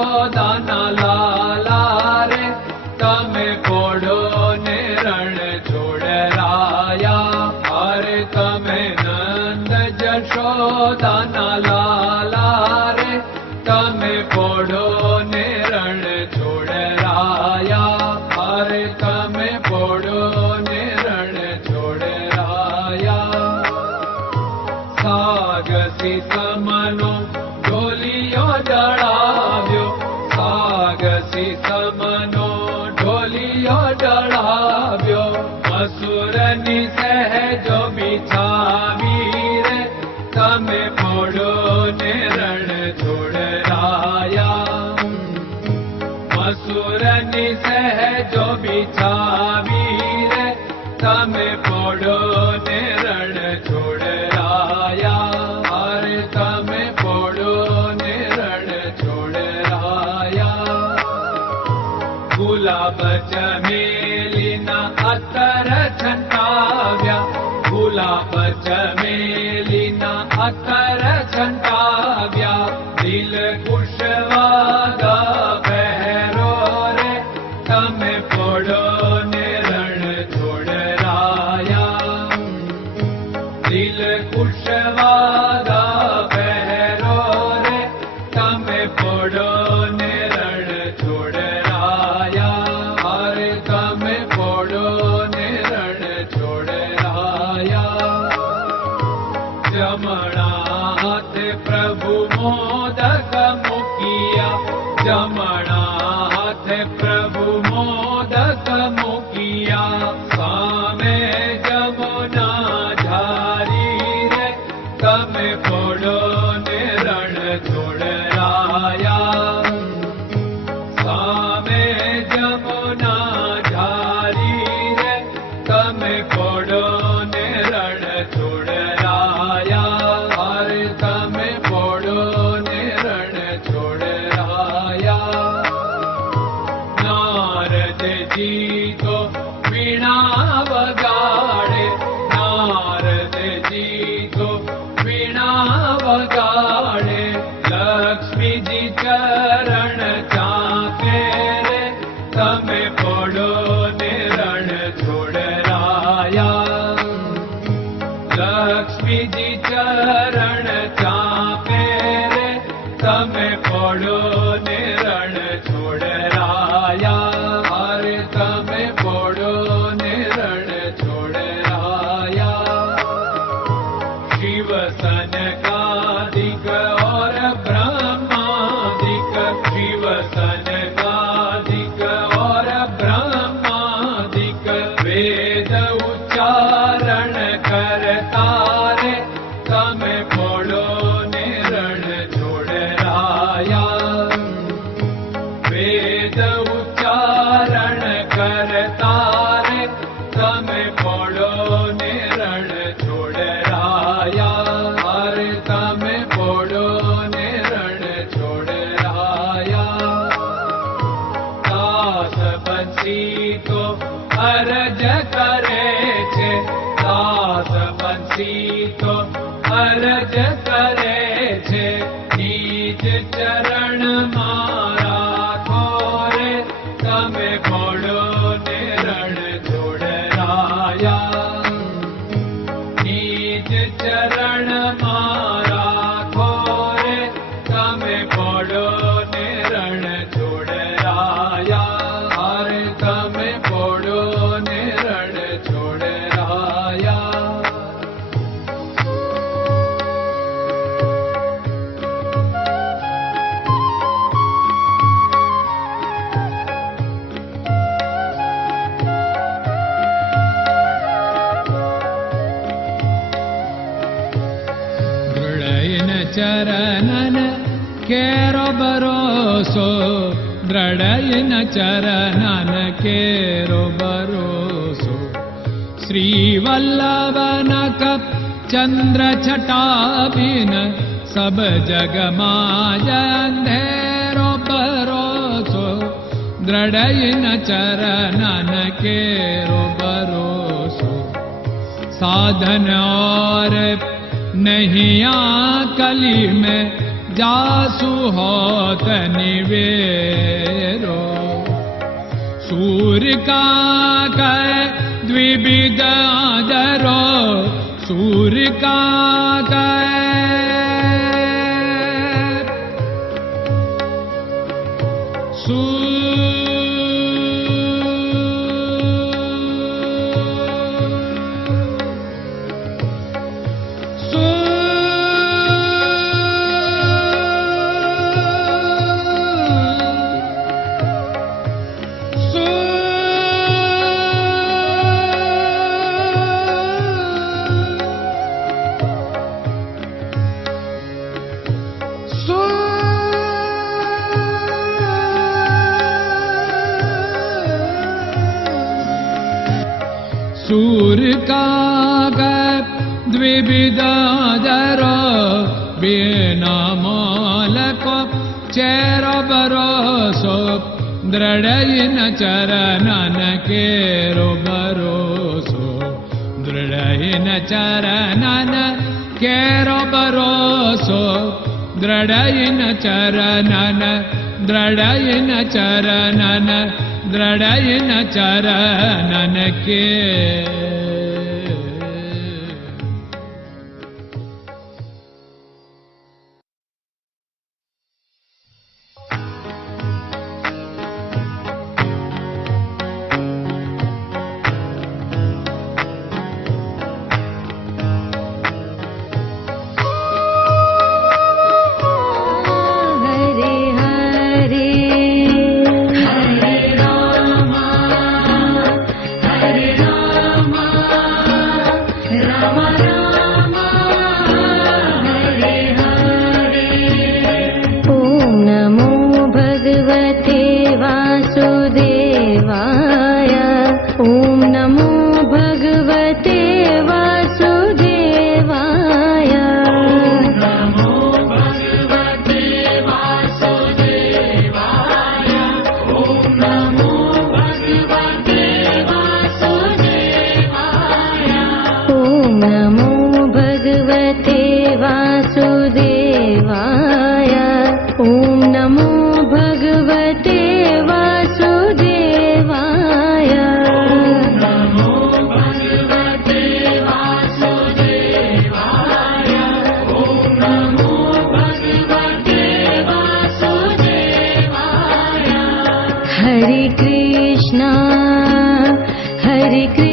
જશોદાના લાલા રે તમે પોડો ને રણ છોડરાયા. અરે તમે નંદ જશોદાના લાલા રે તમે પોડો ને રણ છોડરાયા. અરે તમે પોડો ને રણ છોડરાયા. સાગસી સમનો ઢોલિયો ડળાવ્યો, સાગસી સમનો ઢોલિયો ડળાવ્યો. મસૂરની સહેજો બિછાવી રે તમે પોડો ને રણ છોડરાયા. મસૂરની સહેજો બિછાવી રે તમે પોડો ને રણ છોડરાયા. અરે તમે પોડો ને રણ છોડરાયા. ગુલાબ ચમેલીના અત્તર છંટાવ્યા, ગુલાબ ચમેલીના અત્તર છંટાવ્યા. દિલ કુશવાદા પહેરો રે તમે પોડો ને રણ છોડરાયા. દિલ કુશવાદા પહેરો રે તમે પોડો ને રણ છોડરાયા. અરે તમે પોડો ને રણ છોડરાયા. જમણા હાથે પ્રભુ મોદક મૂકિયા, જમણા હાથે પ્રભુ મોદક મૂકિયા. સામે જમુના ઝારી રે તમે પોડો ને રણ છોડરાયા. સામે જમુના ઝારી રે તમે પોડો ને રણ છોડરાયા. અરે તમે પોડો ને રણ છોડરાયા. નારદજી તો વીણા વગાડે, નારદજી તો વીણા વગાડે. લક્ષ્મીજી ચરણ ચાકે રે તમે પોડો ને રણ છોડરાયા. લક્ષ્મીજી ચરણ ચાપે રે તમે પોડો ને રણ છોડરાયા. અરે તમે પોડો ને રણ છોડરાયા. શિવ સનકાદિક और ब्रह्मादिक, शिव सनकादिक और ब्रह्मादिक. वेद उच्चारण करता रे તમે પોડો ને રણ છોડરાયા. વેદ ઉચ્ચારણ કરતા રે તમે પોડો ને રણ છોડરાયા. અરે તમે પોડો ને રણ છોડરાયા. દાસ બંસી તો અરજ કરે છે, દાસ બંસી તો અરજ કરે છે. નીચ ચરણ મારા ખોરે તમે પોડો ને રણ છોડરાયા. નીચ ચરણ મારા ખોરે તમે પોડો ને રણ છોડરાયા. અરે તમે પોડો ને રણ છોડરાયા. ચરણન કેરો ભરોસો, દ્રઢયન ચરણન કેરો ભરોસો. શ્રી વલ્લભન કપ ચંદ્ર છટાબિન સબ જગમાં અંધેરો ભરોસો. દ્રઢયન ચરણન કેરો ભરોસો. साधन और नहीं कली में जासु होत निवेरो। सूर्य का कै द्विविध आदरो, सूर्य का सूर्य का द्विविधादरो, बिना मालको चेर भरोसो, दृढ़ चरणन केरो भरोसो, दृढ़ चरणन केरो भरोसो, दृढ़ चरणन, दृढ़ चरणन, दृढ़ चरणन के। Hare Krishna, Hare Krishna.